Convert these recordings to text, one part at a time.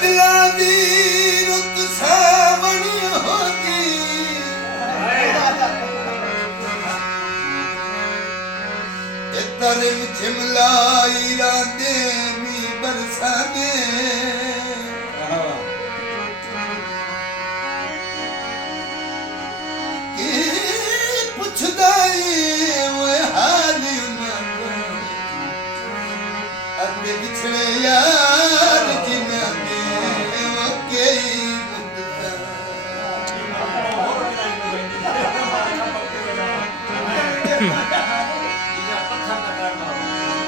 ਬਦਲਾ ਦੀ ਰੁੱਤ ਸਾਵਣੀ ਹੋਗੀ ਇਤਰਿਮ ਝਿਮਲਾਈ ਰਾਂਦੇ ਮੀ ਬਰਸਾਨੇ ਕੀ ਪੁੱਛਦਾ ਏ ਓਏ ਹਾਲ ਉਹਨਾਂ ਦਾ ਅੱਗੇ ਵਿਛੜੇ ਯਾਰ ਜਿਨ੍ਹਾਂ ਨੇ ਉਹ ਕਈ ਮੁੱਦਤਾਂ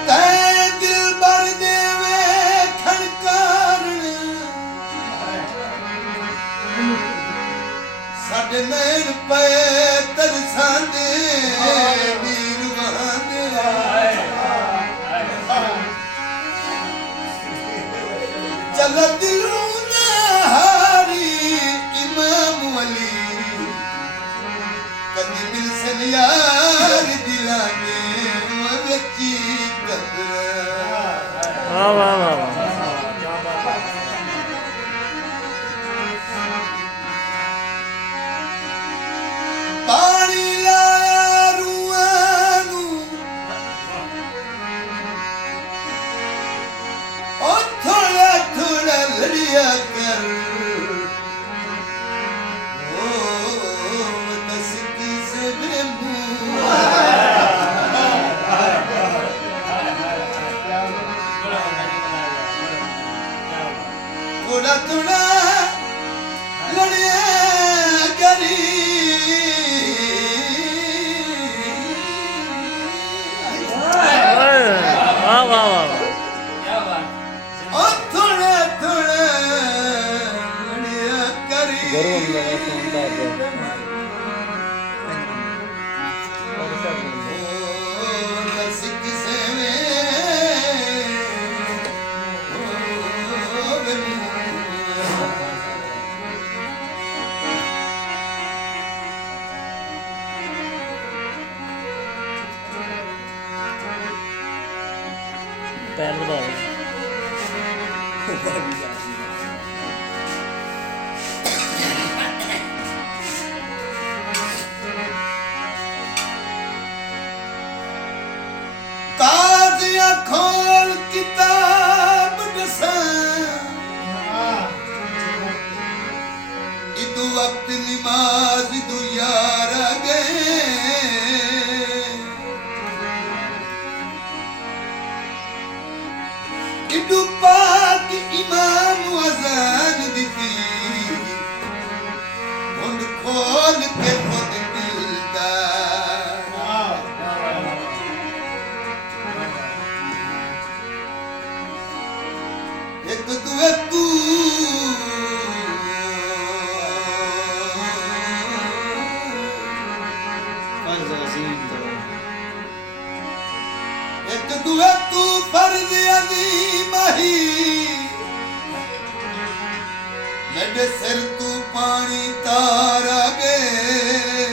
ਤੈ ਦਿਲ ਭਰ ਦੇਵੇ ਖੜਕਾਰਨ ਸਾਡੇ ਨੈਣ ਪਏ ਤਰਸਾਂਦੇ ਨੀਰ ਵਹਾਂਦੇ ਚੱਲ ਦਿਲੋਂ ਨਾ ਹਾਰੀ ਇਮਾਮ ਅਲੀ ਕਦੀ ਮਿਲਸਨ ਯਾਰ ਦਿਲਾਂ ਨੇ ਵਗਚੀ ਕਬਰ ਵਾਹ ਵਾਹ ਵਾਹ ਪਾਣੀ ਲਾਇਆ ਰੂਹਾਂ ਨੂੰ ਉਹ ਥੋੜਾ ਥੋੜਾ ਲੜਿਆ ਕਰ ਉਹ ਦਸ ਕਿਸੇ ਬੇਮੂੰਹ ਥੋੜਾ ਥੋੜਾ ਲੜਿਆ ਕਰੀ ਵਾਹ ਵਾਹ ਵਾਹ ਉਹ ਥੋੜਾ ਥੋੜਾ ਲੜਿਆ ਕਰੀ ਦਸ ਕਿਸੇ ਪੈਰ ਦਬਾਓ ਤਾਜ਼ੀਆਂ ਖੋਲ ਕਿਤਾਬ ਦਸਾਂ ਇਦੂ ਵਕਤ ਨਮਾਜ਼ ਇਦੂ ਯਾਰ ਆ ਗਏ ਇਦੂ ਪਾਕ ਇਮਾਮ ਅਜ਼ਾਨ ਦਿੱਤੀ ਮੁੰਡ ਖੋਲ ਕੇ ਖੁਦ ਦਿਲ ਦਾ ਇੱਕ ਦੁਏ ਤੂੰ ਇੱਕ ਦੁਏ ਤੂੰ ਫਰਜ਼ ਅਜ਼ੀਮ ਹੀ ਮੇਰੇ ਸਿਰ ਤੂੰ ਪਾਣੀ ਤਾਰ ਗਏ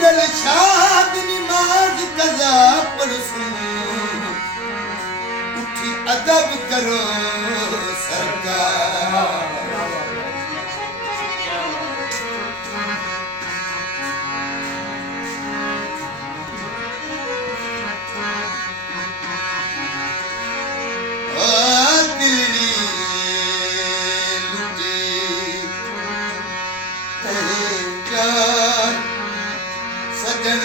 ਦਿਲ ਸ਼ਾਦ ਨਮਾਜ਼ ਕਜ਼ਾ ਪੜਸੂੰ उठी अदब करो सरकार दिल्ली लुटी तेरे सजन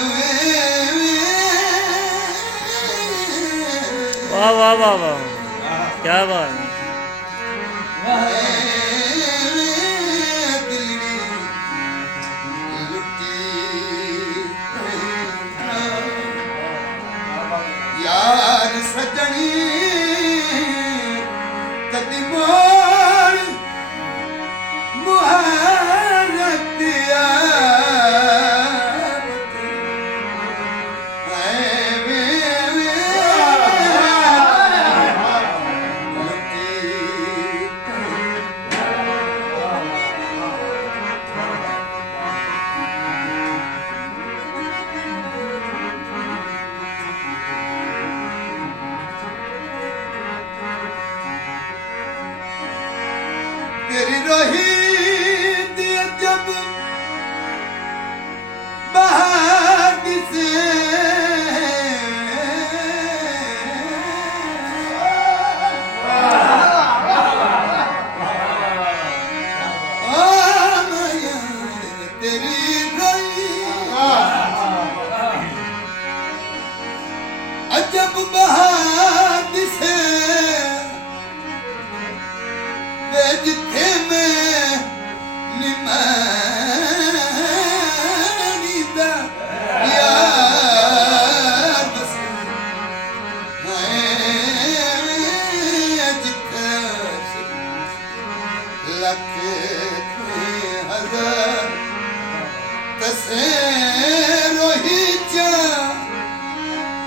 वाह वाह वाह वाह क्या बात यार सजनी कदी मोर मुहारत ਬਹਾਰ ਦਿਸੇ ਵੇ ਜਿੱਥੇ ਮੈਂ ਨਿਮਾਨੀ ਦਾ ਯਾਰ ਬਸੇ ਜਿੱਥੇ ਲੱਖ ਹਜ਼ਾਰ ਤਸੇ ਰੋਹੀ ਚਾ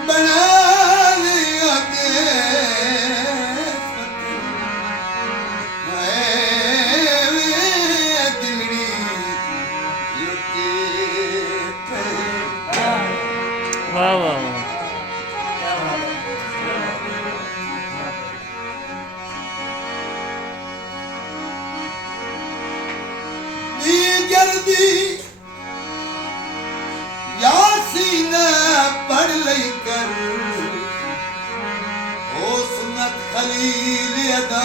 ਬਣਾ ਲਿਆ ਦੇ ਦਿਲੜੀ ਲੁੱਟੀ ਵਾਹ ਵਾਹ ਵਾਹ ਨੀ ਜਰਦੀ यासीन पढ़ लई कर ओ सुन्नत खलील अदा